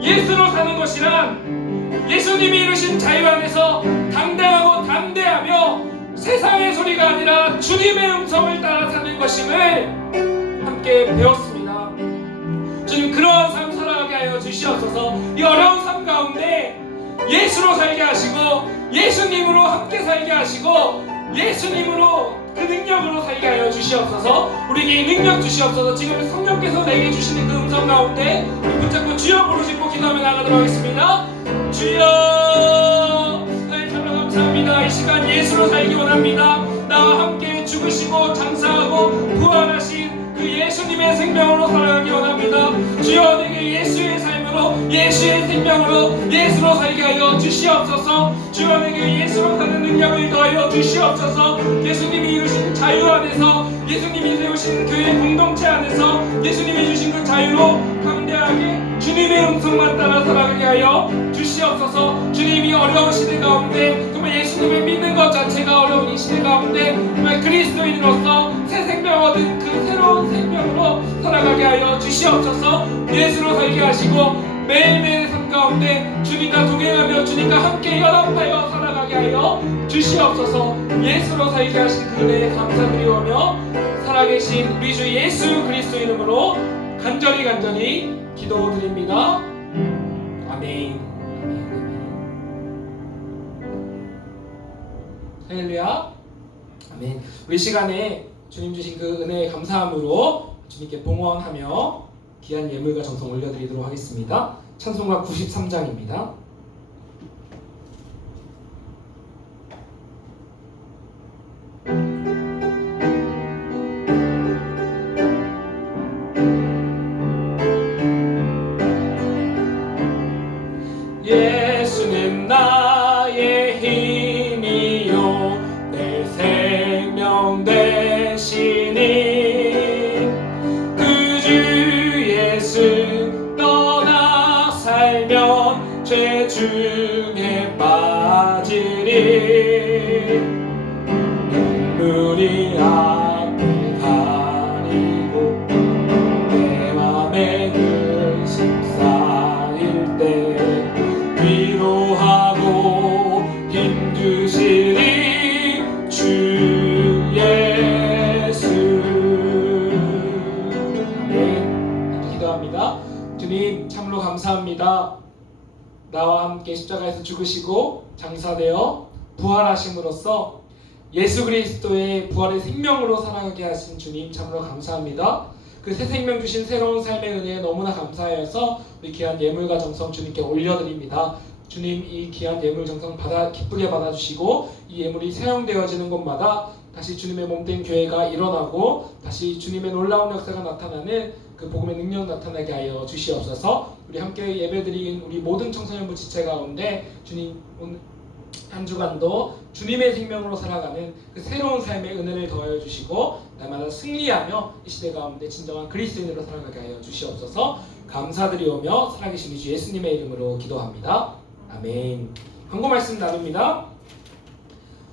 예수로 사는 것이란 예수님이 이루신 자유 안에서 당당하고 담대하며 세상의 소리가 아니라 주님의 음성을 따라 사는 것임을 함께 배웠습니다. 주님, 그러한 삶 살아가게 하여 주시옵소서. 이 어려운 삶 가운데 예수로 살게 하시고 예수님으로 함께 살게 하시고 예수님으로 그 능력으로 살게 하여 주시옵소서. 우리에게 이 능력 주시옵소서. 지금 성령께서 내게 주시는 그 음성 가운데 우리 붙잡고 주여 부르짖고 기도하며 나가도록 하겠습니다. 주여, 하나님 참으로 감사합니다. 이 시간 예수로 살기 원합니다. 나와 함께 죽으시고 장사하고 부활하신 그 예수님의 생명으로 살아가기 원합니다. 주여, 내게 예수의 삶으로 예수의 생명으로 예수로 살게 하여 주시옵소서. 주여, 내게 예수로 사는 능력을 더하여 주시옵소서. 예수님이 이루신 자유 안에서 예수님이 세우신 교회 공동체 안에서 예수님이 주신 그 자유로 담대하게 주님의 음성만 따라 살아가게 하여 주시옵소서. 주님이 어려운 시대 가운데 정말 예수님을 믿는 것 자체가 어려운 이 시대 가운데 정말 그리스도인으로서 새 생명 얻은 그 새로운 생명으로 살아가게 하여 주시옵소서. 예수로 살게 하시고 매일매일 삶 가운데 주님과 동행하며 주님과 함께 연합하여 살아가게 하여 주시옵소서. 예수로 살게 하신 그 은혜에 감사드리오며 살아계신 우리 주 예수 그리스도 이름으로 간절히 기도드립니다. 아멘. 할렐루야. 아멘. 우리 시간에 주님 주신 그 은혜에 감사함으로 주님께 봉헌하며 귀한 예물과 정성 올려드리도록 하겠습니다. 찬송가 93장입니다. 예수는 나의 힘이요 내 생명 되시니 그 주 예수 떠나 살면 죄 중에 빠지리 눈물이 앞을 가리고 내 맘에 근심 쌓일 때 위로하고 힘주시리 주 예수. 네, 기도합니다. 주님, 참으로 감사합니다. 나와 함께 십자가에서 죽으시고 장사되어 부활하심으로써 예수 그리스도의 부활의 생명으로 살아가게 하신 주님, 참으로 감사합니다. 그 새 생명 주신 새로운 삶의 은혜에 너무나 감사해서 우리 귀한 예물과 정성 주님께 올려드립니다. 주님, 이 귀한 예물 정성 기쁘게 받아주시고 이 예물이 사용되어지는 곳마다 다시 주님의 몸된 교회가 일어나고 다시 주님의 놀라운 역사가 나타나는 그 복음의 능력 나타나게 하여 주시옵소서. 우리 함께 예배드린 우리 모든 청소년부 지체 가운데 주님 오늘 한 주간도 주님의 생명으로 살아가는 그 새로운 삶의 은혜를 더하여 주시고 날마다 승리하며 이 시대 가운데 진정한 그리스도인으로 살아가게 하여 주시옵소서. 감사드리오며 살아계신 주 예수님의 이름으로 기도합니다. 아멘. 광고 말씀 나눕니다.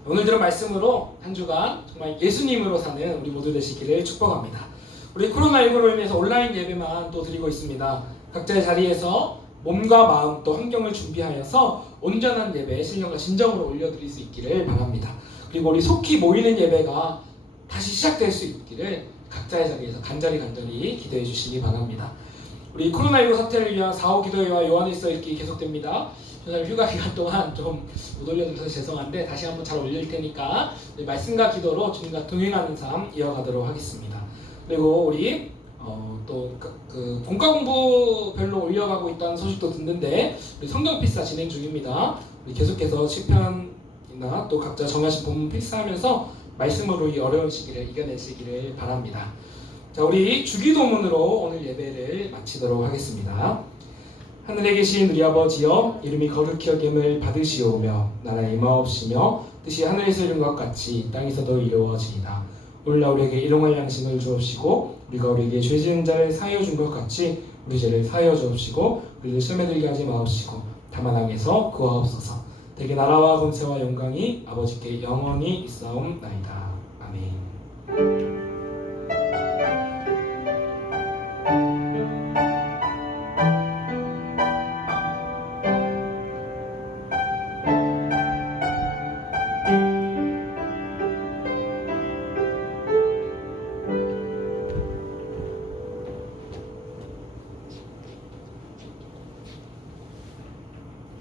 오늘 들은 말씀으로 한 주간 정말 예수님으로 사는 우리 모두 되시기를 축복합니다. 우리 코로나19로 인해서 온라인 예배만 또 드리고 있습니다. 각자의 자리에서 몸과 마음 또 환경을 준비하여서 온전한 예배, 신령과 진정으로 올려드릴 수 있기를 바랍니다. 그리고 우리 속히 모이는 예배가 다시 시작될 수 있기를 각자의 자리에서 간절히 기도해 주시기 바랍니다. 우리 코로나19 사태를 위한 4.5 기도회와 요한일서 읽기 계속됩니다. 저는 휴가 기간 동안 좀 못 올려드려서 죄송한데 다시 한번 잘 올릴 테니까 말씀과 기도로 주님과 동행하는 삶 이어가도록 하겠습니다. 그리고 우리 또 본과 공부 별로 올려가고 있다는 소식도 듣는데 우리 성경 필사 진행 중입니다. 우리 계속해서 시편이나 또 각자 정하신 본문 필사하면서 말씀으로 이 어려운 시기를 이겨내시기를 바랍니다. 자, 우리 주기도문으로 오늘 예배를 마치도록 하겠습니다. 하늘에 계신 우리 아버지여, 이름이 거룩히 여김을 받으시오며 나라에 임하옵시며 뜻이 하늘에서 이룬 것 같이 땅에서도 이루어지이다. 오늘 우리에게 일용할 양식을 주옵시고 우리가 우리에게 죄 지은 자를 사하여 준 것 같이 우리 죄를 사하여 주옵시고 우리를 시험에 들게 하지 마옵시고 다만 악에서 구하옵소서. 대개 나라와 권세와 영광이 아버지께 영원히 있사옵나이다. 아멘.